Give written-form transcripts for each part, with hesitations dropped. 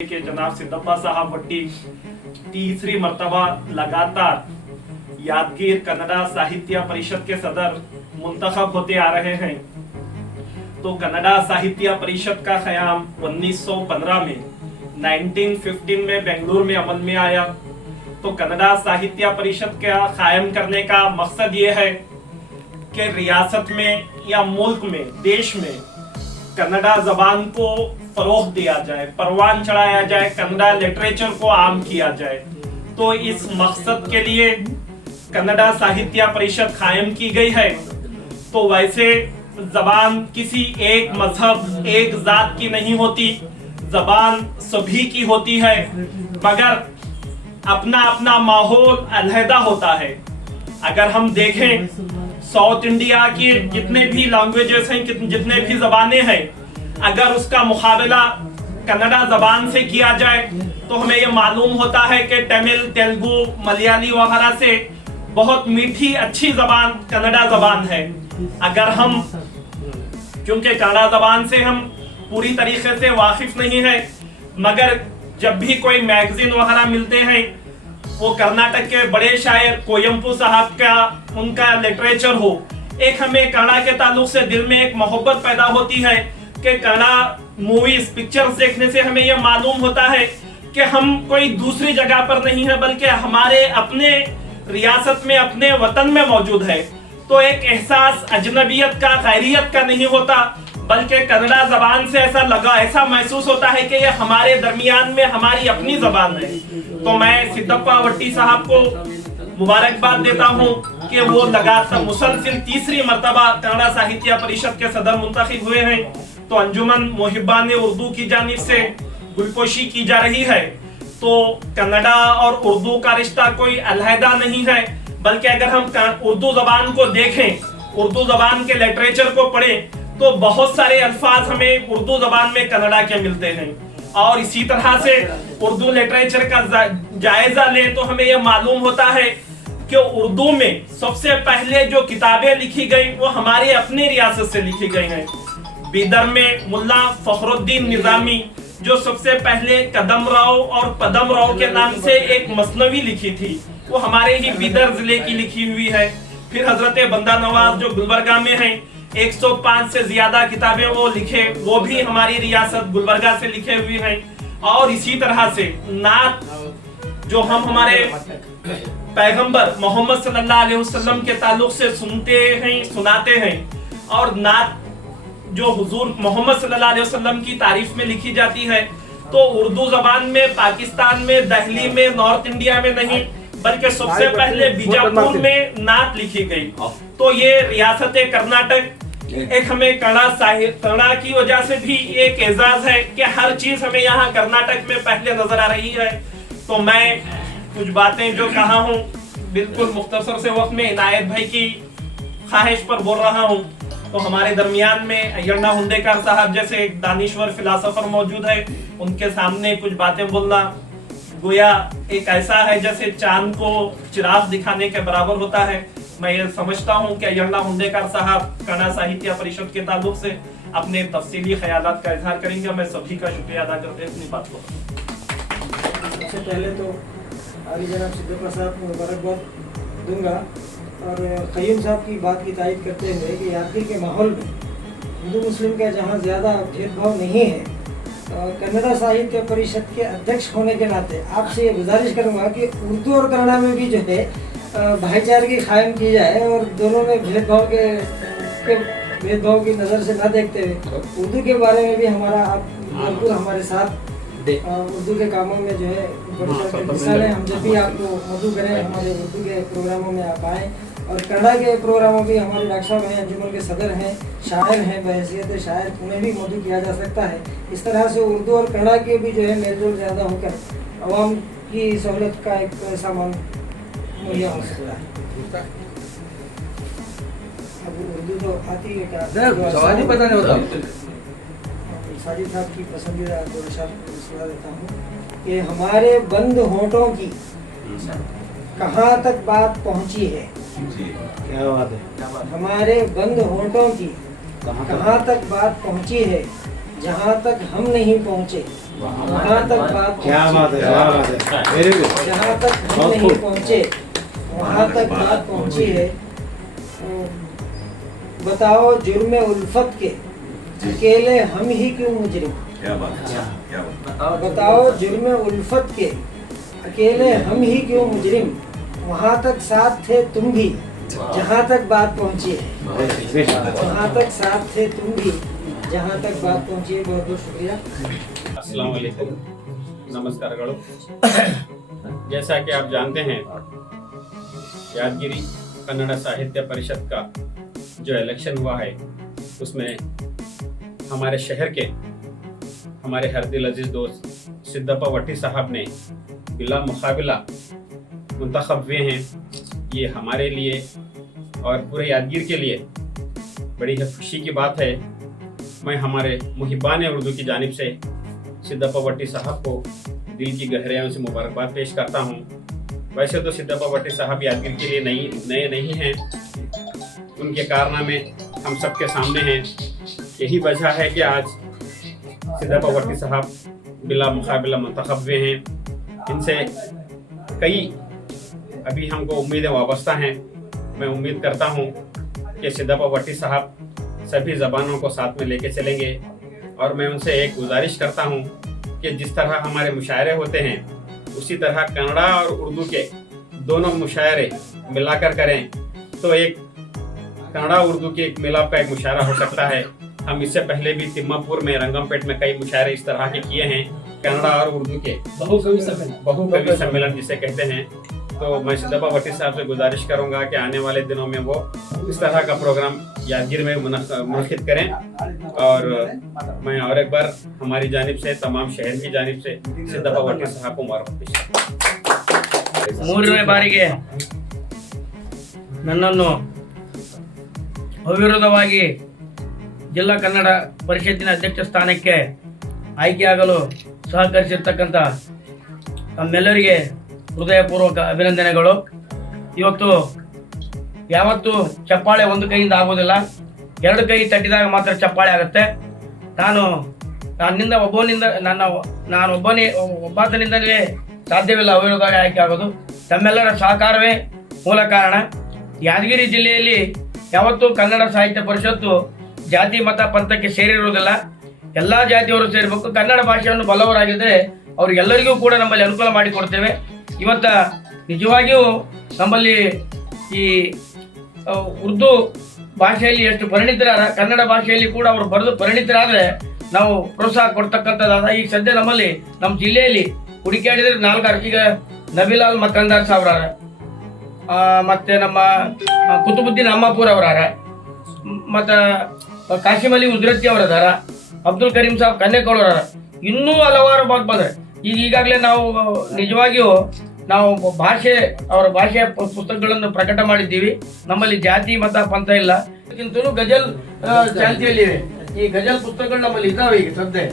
के जनाब सिद्धप्पा साहब भट्टी तीसरी मर्तबा लगातार यादगीर कन्नड़ा साहित्य परिषद के सदर मुंतखब होते आ रहे हैं। तो कन्नड़ा साहित्य परिषद का क़याम 1915 में 1915 में बेंगलुरु में अमल में आया। तो कन्नड़ा साहित्य परिषद का कायम करने का मकसद ये है कि रियासत में या मुल्क में, देश में कन्नड़ा जबान को फरोग दिया जाए, परवान चढ़ाया जाए, कन्नड़ा लिटरेचर को आम किया जाए। तो इस मकसद के लिए कन्नड़ा साहित्य परिषद कायम की गई है। तो वैसे जबान किसी एक मजहब, एक जात की नहीं होती, जबान सभी की होती है, मगर अपना अपना माहौल अलहदा होता है। अगर हम देखें साउथ इंडिया की जितने भी लैंग्वेजेस हैं, जितने भी जबानें हैं, अगर उसका मुकाबला कन्नड़ा जबान से किया जाए तो हमें यह मालूम होता है कि तमिल, तेलुगु, मलयाली वगैरह से बहुत मीठी अच्छी जबान कन्नड़ा जबान है। अगर हम, क्योंकि कन्नड़ा जबान से हम पूरी तरीके से वाकिफ नहीं है, मगर जब भी कोई मैगजीन वगैरह मिलते हैं, वो कर्नाटक के बड़े शायर कोयम्पू साहब का उनका लिटरेचर हो, एक हमें कन्नड़ा के ताल्लुक से दिल में एक मोहब्बत पैदा होती है कि कन्नड़ा मूवीज, पिक्चर्स देखने से हमें यह मालूम होता है कि हम कोई दूसरी जगह पर नहीं है, बल्कि हमारे अपने रियासत में, अपने वतन में मौजूद है। तो एक एहसास अजनबियत का, खैरियत का नहीं होता, बल्कि कन्नड़ा जबान से ऐसा महसूस होता है कि यह हमारे दरमियान में हमारी अपनी जबान है। तो मैं सिद्धप्पा भट्टी साहब को मुबारकबाद देता हूँ कि वो लगातार मुसलसिल तीसरी मर्तबा कन्नड़ा साहित्य परिषद के सदर मुंतखब हुए हैं। तो अंजुमन मोहिब्बान उर्दू की जानिब से गुलपोशी की जा रही है। तो कन्नड़ा और उर्दू का रिश्ता कोई अलहदा नहीं है, बल्कि अगर हम उर्दू जबान को देखें, उर्दू जबान के लिटरेचर को पढ़ें, तो बहुत सारे अल्फाज हमें उर्दू जबान में कन्नड़ा के मिलते हैं। और इसी तरह से उर्दू लिटरेचर का जायजा लें तो हमें यह मालूम होता है कि उर्दू में सबसे पहले जो किताबें लिखी गई वो हमारे अपनी रियासत से लिखी गई हैं। बीदर में मुल्ला फखरुद्दीन निजामी जो सबसे पहले कदम राव और पदम राव के नाम से एक मसनवी लिखी थी, वो हमारे ही बीदर जिले की लिखी हुई है। फिर हजरत बंदा नवाज जो गुलबर्गा में हैं, 105 से ज्यादा किताबें वो लिखे, वो भी हमारी रियासत गुलबर्गा से लिखे हुए हैं। और इसी तरह से नात जो हम हमारे पैगंबर मोहम्मद सल्लल्लाहु अलैहि वसल्लम के ताल्लुक से सुनते हैं, सुनाते हैं, और नात जो हुजूर मोहम्मद सल्लल्लाहु अलैहि वसल्लम की तारीफ में लिखी जाती है। तो उर्दू जबान में पाकिस्तान में, दिल्ली में, नॉर्थ इंडिया में नहीं, बल्कि सबसे पहले बीजापुर में नात लिखी गई। तो ये रियासत कर्नाटक एक हमें कन्नड़ा की वजह से भी एक एजाज है कि हर चीज हमें यहाँ कर्नाटक में पहले नजर आ रही है। तो मैं कुछ बातें जो कहा हूँ बिल्कुल मुख्तसर से वक्त में इनायत भाई की ख्वाहिश पर बोल रहा हूँ। तो हमारे दरमियान में अय्यन्ना हुंडेकर साहब जैसे एक दानिश्वर फिलासफर मौजूद है, उनके सामने कुछ बातें बोलना गोया एक ऐसा है जैसे चांद को चिराग दिखाने के बराबर होता है। मैं ये समझता हूँ कि अय्यन्ना हुंडेकर साहब कन्नड़ा साहित्य परिषद के ताल्लुक से अपने तफसीली ख्यालात का इजहार करेंगे। मैं सभी का शुक्रिया अदा करते हैं अपनी बात को। सबसे पहले तो आली जनाब सिद्धप्पा साहब को मुबारकबाद दूंगा और क़य्यूम साहब की बात की तायद करते हुए कि यादगीर के माहौल में हिंदू मुस्लिम का जहाँ ज़्यादा भेदभाव नहीं है, कन्नड़ा साहित्य परिषद के अध्यक्ष होने के नाते आपसे ये गुजारिश करूँगा कि उर्दू और कन्नड़ा में भी जो है भाईचारे की कायम की जाए और दोनों में भेदभाव की नज़र से न देखते हुए उर्दू के बारे में भी हमारा आप बिल्कुल हमारे साथ उर्दू के कामों में जो है हिस्सा लें। हम जब भी आपको मदू करें, हमारे उर्दू के प्रोग्रामों में आप आएँ। और कन्नड़ा के प्रोग्रामों भी हमारे डॉक्टर साहब हैं, अंजुमन के सदर हैं, शायर हैं, बहैसियत शायर उन्हें भी मदू किया जा सकता है। इस तरह से उर्दू और कन्नड़ा के भी जो है मेलजोल ज़्यादा होकर आवाम की सहूलत का एक सामान मुहैया हो सकता है। अब उर्दू तो आती है क्या साजिद साहब की पसंदीदा सलाह देता हूँ कि हमारे बंद होंठों की कहाँ तक बात पहुँची है। क्या बात है। हमारे बंद होंठों की कहाँ तक बात पहुँची है, जहाँ तक हम नहीं पहुँचे। वहाँ तक बात क्या बात है, क्या बात है, वेरी गुड। जहाँ तक हम बहुत नहीं खूब। पहुँचे वहाँ तक बात पहुँची है। बताओ जुर्म उल्फत के अकेले हम ही क्यों मुजरिम। क्या बात है, क्या बात है। बताओ जुर्म उल्फत के अकेले हम ही क्यों मुजरिम। वहाँ तक साथ थे तुम भी जहाँ तक बात पहुँची है। वहाँ तक साथ थे तुम भी जहाँ तक बात पहुँची है। बहुत बहुत शुक्रिया। अस्सलाम वालेकुम, नमस्कारಗಳು। जैसा कि आप जानते हैं, यादगिरी कन्नड़ साहित्य परिषद का जो इलेक्शन हुआ है उसमें हमारे शहर के हमारे हरदिल अजीज दोस्त सिद्धप्पा वट्टी साहब ने बिला मुकाबला मुंतखब हुए हैं। ये हमारे लिए और पूरे यादगीर के लिए बड़ी ही खुशी की बात है। मैं हमारे मुहिबान उर्दू की जानिब से सिद्धप्पा वट्टी साहब को दिल की गहराइयों से मुबारकबाद पेश करता हूँ। वैसे तो सिद्धप्पा वट्टी साहब यादगीर के लिए नए नहीं हैं, उनके कारनामे हम सबके सामने हैं। यही वजह है कि आज सिद्धप्पा वट्टी साहब बिला मुकाबला मुंतखब हुए हैं। इनसे कई अभी हमको उम्मीदें वाबस्ता हैं। मैं उम्मीद करता हूँ कि सिद्धप्पा वट्टी साहब सभी ज़बानों को साथ में लेके चलेंगे और मैं उनसे एक गुजारिश करता हूँ कि जिस तरह हमारे मुशायरे होते हैं उसी तरह कन्नड़ा और उर्दू के दोनों मुशायरे मिलाकर करें तो एक कन्नड़ा उर्दू के एक मिलाप का एक मुशायरा हो सकता है। हम इससे पहले भी तिम्मापुर में रंगमपेट में कई मुशायरे इस तरह के किए हैं, कन्नड़ा और उर्दू के बहुकवि सम्मेलन जिसे कहते हैं। तो मैं सिद्धप्पा वट्टी साहब से गुजारिश करूंगा कि आने वाले दिनों में वो इस तरह का प्रोग्राम यादगीर में मुनक़िद करें। और मैं और एक बार हमारी जानिब से तमाम शहर की जानिब से सिद्धप्पा वट्टी साहब को मुबारक पेश करता हूं। ಮೂರನೇ ಬಾರಿಗೆ ನನ್ನನ್ನು ಅವಿರೋಧವಾಗಿ ಜಿಲ್ಲಾ ಕನ್ನಡ ಪರಿಷತ್ತಿನ ಅಧ್ಯಕ್ಷ ಸ್ಥಾನಕ್ಕೆ ಆಯ್ಕೆಯಾಗಲು ಸಹಕರಿಸಿರ್ತಕ್ಕಂಥ ತಮ್ಮೆಲ್ಲರಿಗೆ ಹೃದಯಪೂರ್ವಕ ಅಭಿನಂದನೆಗಳು। ಇವತ್ತು ಯಾವತ್ತೂ ಚಪ್ಪಾಳೆ ಒಂದು ಕೈಯಿಂದ ಆಗೋದಿಲ್ಲ, ಎರಡು ಕೈ ತಟ್ಟಿದಾಗ ಮಾತ್ರ ಚಪ್ಪಾಳೆ ಆಗುತ್ತೆ। ನನ್ನಿಂದ ಒಬ್ಬಾತನಿಂದಲೇ ಸಾಧ್ಯವಿಲ್ಲ ಅವಿರೋಧವಾಗಿ ಆಯ್ಕೆ ಆಗೋದು। ತಮ್ಮೆಲ್ಲರ ಸಹಕಾರವೇ ಮೂಲ ಕಾರಣ। ಯಾದಗಿರಿ ಜಿಲ್ಲೆಯಲ್ಲಿ ಯಾವತ್ತೂ ಕನ್ನಡ ಸಾಹಿತ್ಯ ಪರಿಷತ್ತು ಜಾತಿ ಮತ ಪಂಥಕ್ಕೆ ಸೇರಿರುವುದಿಲ್ಲ, ಎಲ್ಲ ಜಾತಿಯವರು ಸೇರಬೇಕು। ಕನ್ನಡ ಭಾಷೆಯನ್ನು ಬಲ್ಲವರಾಗಿದ್ದರೆ ಅವ್ರಿಗೆಲ್ಲರಿಗೂ ಕೂಡ ನಮ್ಮಲ್ಲಿ ಅನುಕೂಲ ಮಾಡಿಕೊಡ್ತೇವೆ। ಇವತ್ತ ನಿಜವಾಗಿಯೂ ನಮ್ಮಲ್ಲಿ ಈ ಉರ್ದು ಭಾಷೆಯಲ್ಲಿ ಎಷ್ಟು ಪರಿಣಿತರಾದ ಕನ್ನಡ ಭಾಷೆಯಲ್ಲಿ ಕೂಡ ಅವರು ಬರೆದು ಪರಿಣಿತರಾದರೆ ನಾವು ಪ್ರೋತ್ಸಾಹ ಕೊಡ್ತಕ್ಕಂಥದ್ದಾದ ಈ ಸದ್ಯ ನಮ್ಮಲ್ಲಿ ನಮ್ಮ ಜಿಲ್ಲೆಯಲ್ಲಿ ಹುಡುಕಾಡಿದ್ರೆ 4 ಈಗ ನಬಿಲಾಲ್ ಮಕ್ಕಂದಾರ್ ಸಾವ್ರಾರ, ಮತ್ತೆ ನಮ್ಮ ಕುತುಬುದ್ದೀನ್ ಅಮ್ಮಾಪುರ್ ಅವರಾರ, ಮತ್ತು ಕಾಶಿಮ್ ಅಲಿ ಉಜ್ರತ್ತಿ ಅವರದಾರ, ಅಬ್ದುಲ್ ಕರೀಂ ಸಾಬ್ ಕನ್ನೇಕೋಳವರ, ಇನ್ನೂ ಹಲವಾರು ಬಂದರೆ ಈಗಾಗಲೇ ನಾವು ನಿಜವಾಗಿಯೂ ನಾವು ಅವರ ಭಾಷೆಯ ಪುಸ್ತಕಗಳನ್ನು ಪ್ರಕಟ ಮಾಡಿದ್ದೀವಿ। ನಮ್ಮಲ್ಲಿ ಜಾತಿ ಮತ ಪಂಥ ಇಲ್ಲ, ಅದಕ್ಕಿಂತಲೂ ಗಜಲ್ ಚಾಲ್ತಿಯಲ್ಲಿವೆ। ಈ ಗಜಲ್ ಪುಸ್ತಕಗಳು ನಮ್ಮಲ್ಲಿ ಇದ್ದಾವೆ ಈಗ ಸದ್ಯ।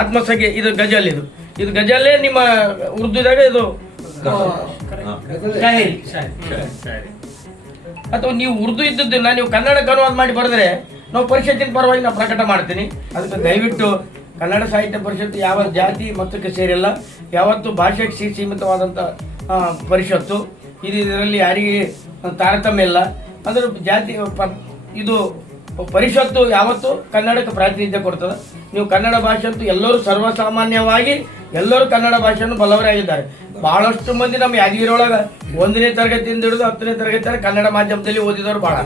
ಆತ್ಮಸಖೆ ಇದು ಗಜಲ್, ಇದು ಗಜಲ್ಲೇ ನಿಮ್ಮ ಉರ್ದುದಾಗ ಇದು ಶಾಯರಿ ಅಥವಾ ನೀವು ಉರ್ದು ಇದ್ದದ್ದನ್ನ ನೀವು ಕನ್ನಡಕ್ಕೆ ಅನುವಾದ ಮಾಡಿ ಬರೆದ್ರೆ ನಾವು ಪರಿಷತ್ತಿನ ಪರವಾಗಿ ನಾವು ಪ್ರಕಟ ಮಾಡ್ತೀನಿ। ಅದಕ್ಕೆ ದಯವಿಟ್ಟು ಕನ್ನಡ ಸಾಹಿತ್ಯ ಪರಿಷತ್ತು ಯಾವ ಜಾತಿ ಮತಕ್ಕೆ ಸೇರಿಲ್ಲ, ಯಾವತ್ತು ಭಾಷೆಗೆ ಸೀಮಿತವಾದಂಥ ಪರಿಷತ್ತು। ಇದರಲ್ಲಿ ಯಾರಿಗೆ ತಾರತಮ್ಯ ಇಲ್ಲ, ಅಂದ್ರೆ ಜಾತಿ ಇದು ಪರಿಷತ್ತು ಯಾವತ್ತು ಕನ್ನಡಕ್ಕೆ ಪ್ರಾತಿನಿಧ್ಯ ಕೊಡ್ತದೆ। ನೀವು ಕನ್ನಡ ಭಾಷೆ ಅಂತೂ ಎಲ್ಲರೂ ಸರ್ವಸಾಮಾನ್ಯವಾಗಿ ಎಲ್ಲರೂ ಕನ್ನಡ ಭಾಷೆಯನ್ನು ಬಲ್ಲವರಾಗಿದ್ದಾರೆ। ಬಹಳಷ್ಟು ಮಂದಿ ನಮ್ಮ ಯಾದಗಿರಿ ಒಳಗೆ 1ನೇ ತರಗತಿಯಿಂದ ಹಿಡಿದು 10ನೇ ತರಗತಿ ಕನ್ನಡ ಮಾಧ್ಯಮದಲ್ಲಿ ಓದಿದವರು ಭಾಳ।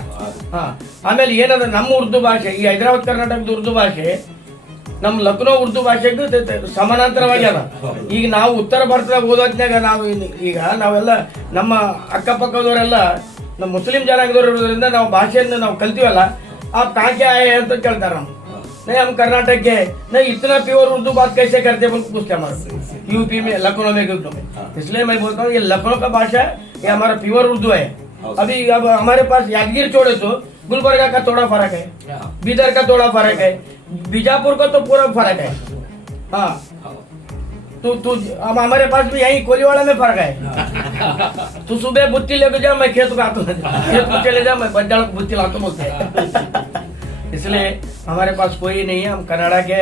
ಆಮೇಲೆ ಏನದ ನಮ್ಮ ಉರ್ದು ಭಾಷೆ, ಈ ಹೈದರಾಬಾದ್ ಕರ್ನಾಟಕದ ಉರ್ದು ಭಾಷೆ ನಮ್ಮ ಲಕ್ನೋ ಉರ್ದು ಭಾಷೆಗೂ ಸಮಾನಾಂತರವಾಗಿ ಅದ। ಈಗ ನಾವು ಉತ್ತರ ಭಾರತದಾಗ ಓದೋದ್ನಾಗ ನಾವೆಲ್ಲ ನಮ್ಮ ಅಕ್ಕಪಕ್ಕದವರೆಲ್ಲ ನಮ್ಮ ಮುಸ್ಲಿಂ ಜನಾಂಗದವರು ಇರೋದ್ರಿಂದ ನಾವು ಭಾಷೆಯನ್ನು ನಾವು ಕಲ್ತೀವಲ್ಲ, ಆ ಕಾಕೆ ಆಯ ಅಂತ ಕೇಳ್ತಾರೆ। हम कर्नाटक के नहीं इतना प्योर उर्दू बात कैसे करते हैं पूछते हमारे यूपी में लखनऊ में इसलिए मैं बोलता हूँ ये लखनऊ का भाषा ये हमारा प्योर उर्दू है। अभी अब हमारे पास यादगिर छोड़े तो गुलबर्गा का थोड़ा फर्क है, बीदर का थोड़ा फर्क है, बीजापुर का तो पूरा फर्क है। हाँ तो अब हमारे पास भी यही कोलीवाड़ा में फर्क है। तू सुबह बुत्ती लेके जा, मैं खेत को आता हूँ, खेत को चले जा, मैं बच्चा बुत्ती लाता बोलते हैं। इसलिए हमारे पास कोई नहीं है, हम कन्नड़ा के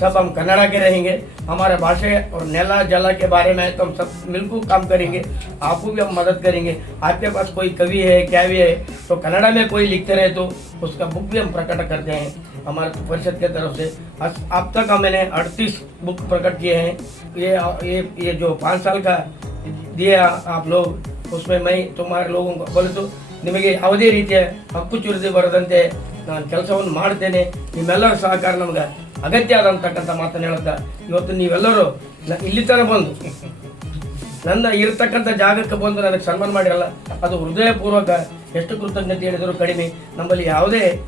सब हम कन्नड़ा के रहेंगे। हमारे भाषा और नेला जला के बारे में तो हम सब मिलकर काम करेंगे, आपको भी हम मदद करेंगे। आपके पास कोई कवि है क्या भी है तो कन्नड़ा में कोई लिखते रहे तो उसका बुक भी हम प्रकट करते हैं हमारे परिषद के तरफ से। अब तक मैंने 38 बुक प्रकट किए हैं। ये जो 5 साल का दिया आप लोग, उसमें मैं तुम्हारे लोगों को बोले तो ನಿಮಗೆ ಯಾವುದೇ ರೀತಿಯ ಹಕ್ಕು ಚುರಿದು ಬರದಂತೆ ನಾನು ಕೆಲಸವನ್ನು ಮಾಡ್ತೇನೆ। ನಿಮ್ಮೆಲ್ಲರ ಸಹಕಾರ ನಮಗೆ ಅಗತ್ಯ ಆದಂತಕ್ಕಂಥ ಮಾತನ್ನು ಹೇಳುತ್ತಾ ಇವತ್ತು ನೀವೆಲ್ಲರೂ ಇಲ್ಲಿ ತನಕ ಬಂದು ನನ್ನ ಇರತಕ್ಕಂಥ ಜಾಗಕ್ಕೆ ಬಂದು ನನಗೆ ಸನ್ಮಾನ ಮಾಡಿರಲ್ಲ, ಅದು ಹೃದಯಪೂರ್ವಕ ಎಷ್ಟು ಕೃತಜ್ಞತೆ ಹೇಳಿದರೂ ಕಡಿಮೆ। ನಮ್ಮಲ್ಲಿ ಯಾವುದೇ